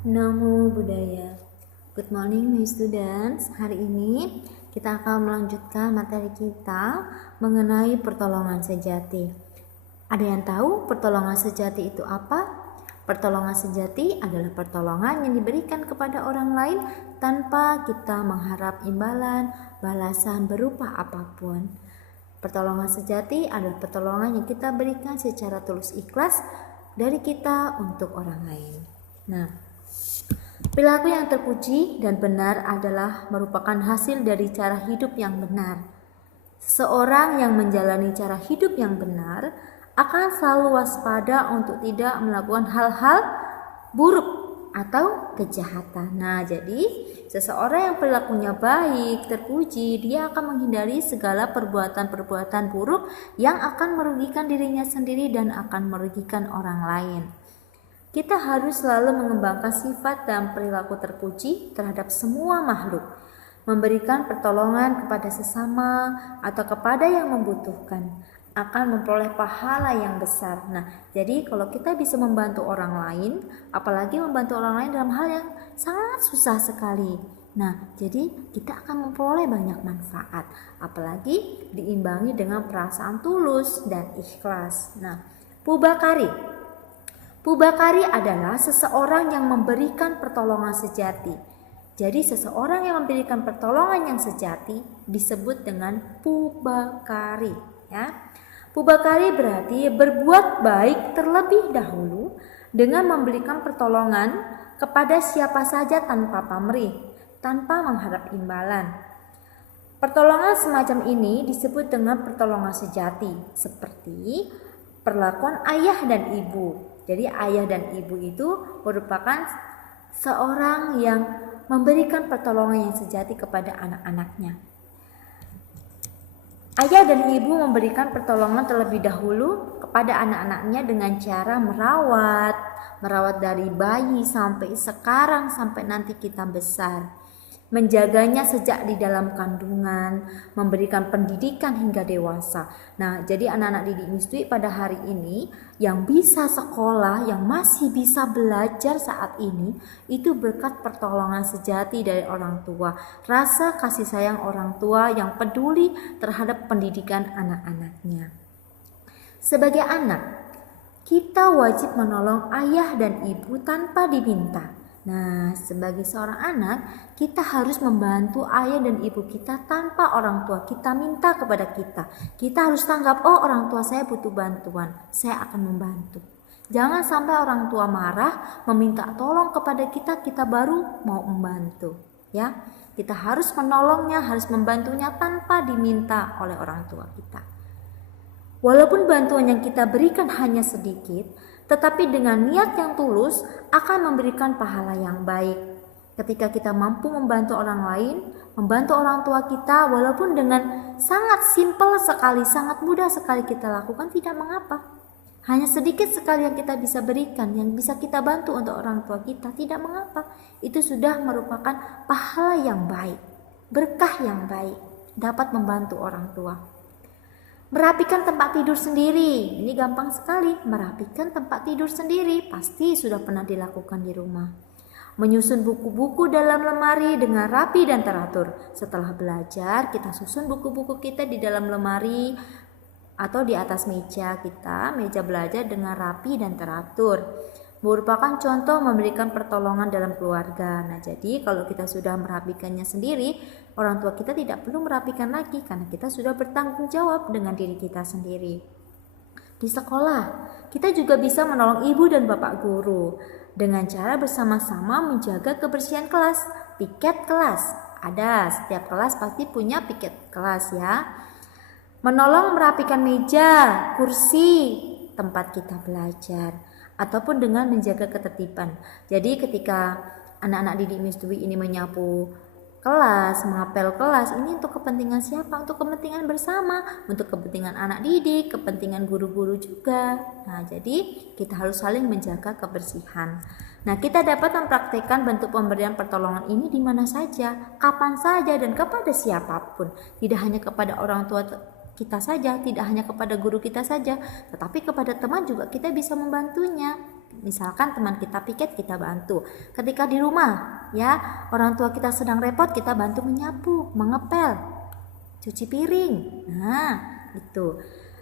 Namo Buddhaya. Good morning my students. Hari ini kita akan melanjutkan materi kita mengenai pertolongan sejati. Ada yang tahu pertolongan sejati itu apa? Pertolongan sejati adalah pertolongan yang diberikan kepada orang lain tanpa kita mengharap imbalan, balasan berupa apapun. Pertolongan sejati adalah pertolongan yang kita berikan secara tulus ikhlas dari kita untuk orang lain. Nah, perilaku yang terpuji dan benar adalah merupakan hasil dari cara hidup yang benar. Seseorang yang menjalani cara hidup yang benar akan selalu waspada untuk tidak melakukan hal-hal buruk atau kejahatan. Nah, jadi seseorang yang perilakunya baik, terpuji, dia akan menghindari segala perbuatan-perbuatan buruk yang akan merugikan dirinya sendiri dan akan merugikan orang lain. Kita harus selalu mengembangkan sifat dan perilaku terpuji terhadap semua makhluk, memberikan pertolongan kepada sesama atau kepada yang membutuhkan, akan memperoleh pahala yang besar. Nah, jadi kalau kita bisa membantu orang lain, apalagi membantu orang lain dalam hal yang sangat susah sekali. Nah, jadi kita akan memperoleh banyak manfaat, apalagi diimbangi dengan perasaan tulus dan ikhlas. Nah, Pubakari adalah seseorang yang memberikan pertolongan sejati. Jadi seseorang yang memberikan pertolongan yang sejati disebut dengan pubakari, ya. Pubakari berarti berbuat baik terlebih dahulu dengan memberikan pertolongan kepada siapa saja tanpa pamrih, tanpa mengharap imbalan. Pertolongan semacam ini disebut dengan pertolongan sejati, seperti perlakuan ayah dan ibu. Jadi ayah dan ibu itu merupakan seorang yang memberikan pertolongan yang sejati kepada anak-anaknya. Ayah dan ibu memberikan pertolongan terlebih dahulu kepada anak-anaknya dengan cara merawat dari bayi sampai sekarang, sampai nanti kita besar. Menjaganya sejak di dalam kandungan, memberikan pendidikan hingga dewasa. Nah, jadi anak-anak didik Mistui pada hari ini yang bisa sekolah, yang masih bisa belajar saat ini, itu berkat pertolongan sejati dari orang tua. Rasa kasih sayang orang tua yang peduli terhadap pendidikan anak-anaknya. Sebagai anak, kita wajib menolong ayah dan ibu tanpa diminta. Nah, sebagai seorang anak, kita harus membantu ayah dan ibu kita tanpa orang tua kita minta kepada kita. Kita harus tanggap, oh orang tua saya butuh bantuan, saya akan membantu. Jangan sampai orang tua marah, meminta tolong kepada kita, kita baru mau membantu. Ya, kita harus menolongnya, harus membantunya tanpa diminta oleh orang tua kita. Walaupun bantuan yang kita berikan hanya sedikit, tetapi dengan niat yang tulus akan memberikan pahala yang baik. Ketika kita mampu membantu orang lain, membantu orang tua kita, walaupun dengan sangat simpel sekali, sangat mudah sekali kita lakukan, tidak mengapa. Hanya sedikit sekali yang kita bisa berikan, yang bisa kita bantu untuk orang tua kita, tidak mengapa. Itu sudah merupakan pahala yang baik, berkah yang baik, dapat membantu orang tua. Merapikan tempat tidur sendiri, ini gampang sekali. Merapikan tempat tidur sendiri pasti sudah pernah dilakukan di rumah. Menyusun buku-buku dalam lemari dengan rapi dan teratur. Setelah belajar, kita susun buku-buku kita di dalam lemari atau di atas meja kita, meja belajar dengan rapi dan teratur. Merupakan contoh memberikan pertolongan dalam keluarga. Nah, jadi kalau kita sudah merapikannya sendiri, orang tua kita tidak perlu merapikan lagi karena kita sudah bertanggung jawab dengan diri kita sendiri. Di sekolah, kita juga bisa menolong ibu dan bapak guru dengan cara bersama-sama menjaga kebersihan kelas, piket kelas. Ada, setiap kelas pasti punya piket kelas ya. Menolong merapikan meja, kursi, tempat kita belajar, ataupun dengan menjaga ketertiban. Jadi ketika anak-anak didik Mistui ini menyapu kelas, mengapel kelas, ini untuk kepentingan siapa? Untuk kepentingan bersama, untuk kepentingan anak didik, kepentingan guru-guru juga. Nah, jadi kita harus saling menjaga kebersihan. Nah, kita dapat mempraktikkan bentuk pemberian pertolongan ini di mana saja, kapan saja, dan kepada siapapun. Tidak hanya kepada orang tua kita saja, tidak hanya kepada guru kita saja, tetapi kepada teman juga kita bisa membantunya. Misalkan teman kita piket, kita bantu. Ketika di rumah, ya, orang tua kita sedang repot, kita bantu menyapu, mengepel, cuci piring. Nah, itu.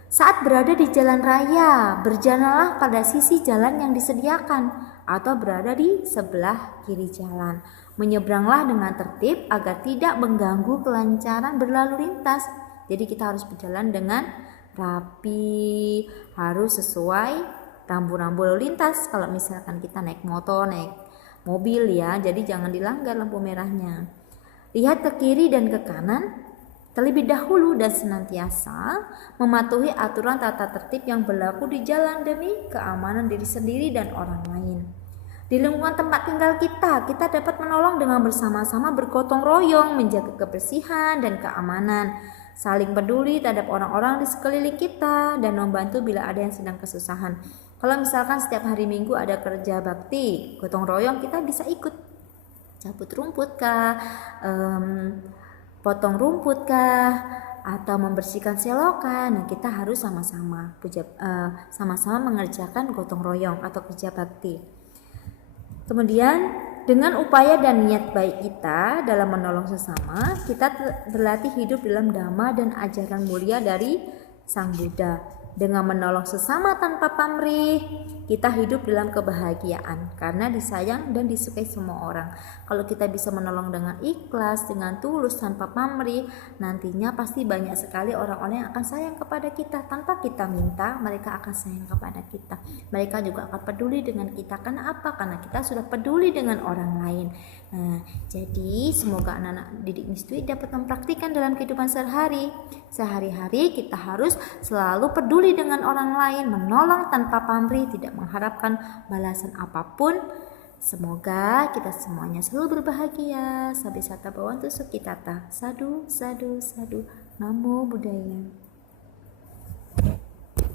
Saat berada di jalan raya, berjalanlah pada sisi jalan yang disediakan atau berada di sebelah kiri jalan. Menyeberanglah dengan tertib agar tidak mengganggu kelancaran berlalu lintas. Jadi kita harus berjalan dengan rapi, harus sesuai rambu-rambu lalu lintas. Kalau misalkan kita naik motor, naik mobil ya, jadi jangan dilanggar lampu merahnya. Lihat ke kiri dan ke kanan terlebih dahulu dan senantiasa mematuhi aturan tata tertib yang berlaku di jalan demi keamanan diri sendiri dan orang lain. Di lingkungan tempat tinggal kita dapat menolong dengan bersama-sama bergotong royong, menjaga kebersihan dan keamanan, saling peduli terhadap orang-orang di sekeliling kita, dan membantu bila ada yang sedang kesusahan. Kalau misalkan setiap hari Minggu ada kerja bakti, gotong royong, kita bisa ikut cabut rumput kah, potong rumput kah, atau membersihkan selokan. Nah, kita harus sama-sama mengerjakan gotong royong atau kerja bakti. Kemudian dengan upaya dan niat baik kita dalam menolong sesama, kita berlatih hidup dalam dhamma dan ajaran mulia dari Sang Buddha. Dengan menolong sesama tanpa pamrih, kita hidup dalam kebahagiaan karena disayang dan disukai semua orang. Kalau kita bisa menolong dengan ikhlas, dengan tulus, tanpa pamrih, nantinya pasti banyak sekali orang-orang yang akan sayang kepada kita. Tanpa kita minta, mereka akan sayang kepada kita. Mereka juga akan peduli dengan kita. Karena apa? Karena kita sudah peduli dengan orang lain. Nah, jadi semoga anak-anak didik Miss Dwi dapat mempraktikkan dalam kehidupan sehari-hari. Sehari-hari kita harus selalu peduli dengan orang lain, menolong tanpa pamrih, tidak mengharapkan balasan apapun. Semoga kita semuanya selalu berbahagia. Sabisata Bhavantu Sukhitata. Sadu, sadu, sadu. Namo Buddhaya.